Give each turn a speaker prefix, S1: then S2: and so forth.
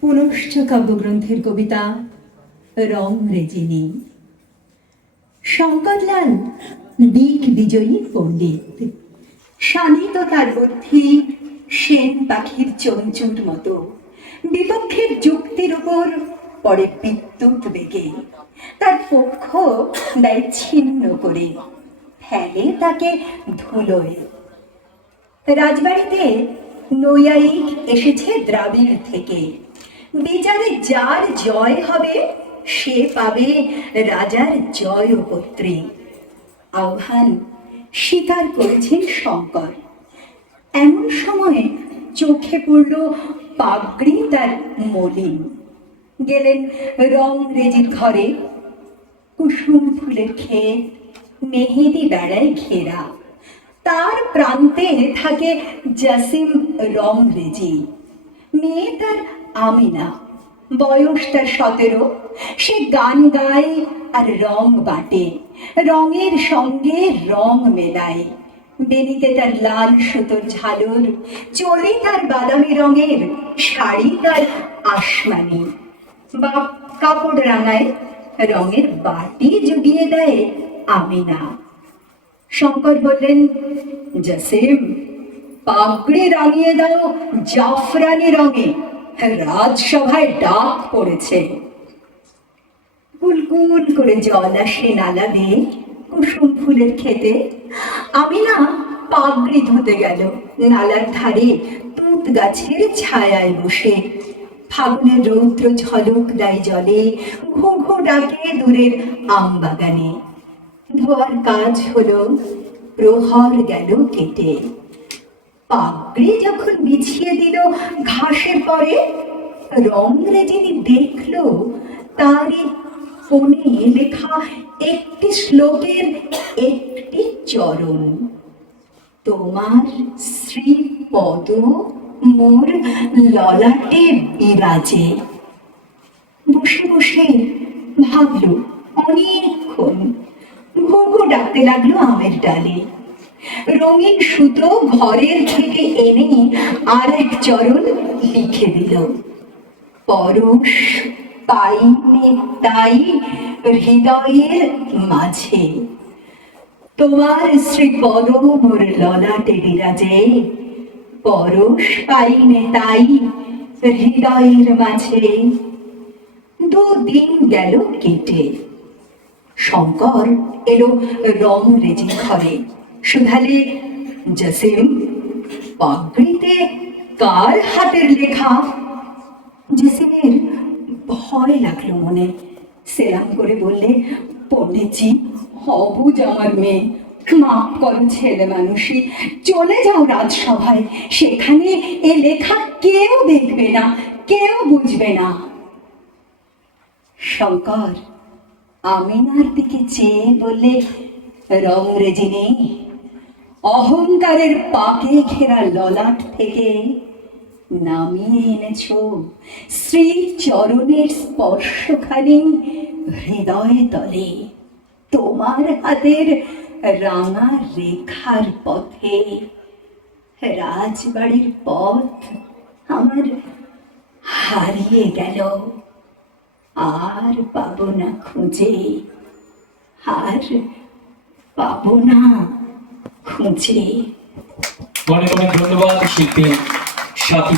S1: পুনশ্চ কাব্যগ্রন্থের কবিতা রং রেজিনী। শঙ্করলাল, দিক বিজয়ী পণ্ডিত। শানিত তার বুদ্ধি, সেন পাখির চঞ্চুর মতো। বিপক্ষের যুক্তির উপর পরে বিদ্যুৎ বেগে। তার পক্ষ দেয় ছিন্ন করে, ফেলে তাকে ধুলোয়। রাজবাড়িতে নৈয়ায়িক এসেছে দ্রাবিড় থেকে। বিচারে যার জয় হবে, সে পাবে রাজার জয় জয়পত্রী। আহ্বান স্বীকার করেছেন শঙ্কর। এমন সময়ে চোখে পড়ল পাগড়ি তার মলিন। গেলেন রং রেজির ঘরে, কুসুম ফুলের ক্ষেত, মেহেদি বেড়ায় ঘেরা। তার প্রান্তে থাকে জাসিম রং রেজি। মেয়ে তার আমিনা। বয়স তার সতেরো। সে গান গায় আর রং বাটে। রঙের সঙ্গে রং মেলায়। বেনিতে তার লাল সুতোর ঝালর, চলে তার বাদামি রঙের শাড়ি তার আসমানি। বাপ কাপড় রাঙায়, রঙের বাটি জুগিয়ে দেয় আমিনা। শঙ্কর বললেন, জসিম, পাগড়ি রাঙিয়ে দাও জাফরানি রঙে। রাজসভায় ডাক পড়েছে। কুলকুল করে জল আসে নালা দিয়ে কুসুম ফুলের খেতে আমি না পাগড়ি ধুতে গেল, নালার ধারে তুঁত গাছের ছায়ায় বসে। ফাগুনের রৌদ্র ঝলক দেয় জলে, ঘু ঘু ডাকে দূরের আম বাগানে। ধোয়ার কাজ হলো, প্রহর গেল কেটে। পাগড়ি যখন বিছিয়ে দিল ঘাসের পরে, রং রেজিনি দেখল, তারই ফোনে লেখা একটি শ্লোকের একটি চরণ। তোমার শ্রীপদ মোর ললাটে বিরাজে। বসে বসে ভাবলো অনেকক্ষণ। ঘুঘু ডাকতে লাগল আমের ডালে। রঙিন সুতো ঘরের থেকে এনে আর এক চরণ লিখে দিল। পরশ পাইনে তাই হৃদয়ের মাঝে। তোমার শ্রীপদ মোর ললাটে বিরাজে। পরশ পাইনে তাই হৃদয়ের মাঝে। দুদিন গেল কেটে। শঙ্কর এলো রং রেজি ঘরে। শুধালে, জসিম পাগড়িতে কার হাতের লেখা? জসিমের ভয় লাগল মনে। সেলাম করে বললে, পণ্ডিতজি, অবুজ আমার মেয়ে। মাফ করো ছেলে মানুষই চলে যাও রাজসভায়। সেখানে এ লেখা কেউ দেখবে না, কেউ বুঝবে না। শঙ্কর, আমিনার দিকে চেয়ে বললে রং রেজিনি অহংকারের পাকে ঘেরা ললাট থেকে নামিয়ে এনেছ। শ্রী চরণের স্পর্শখানি হৃদয় তলে। তোমার হাতের রাঙা রেখার পথে। রাজবাড়ির পথ আমার হারিয়ে গেল। আর পাবো না খুঁজে। আর পাবো না খুঁজে
S2: অনেক অনেক ধন্যবাদ শিল্পী সাথী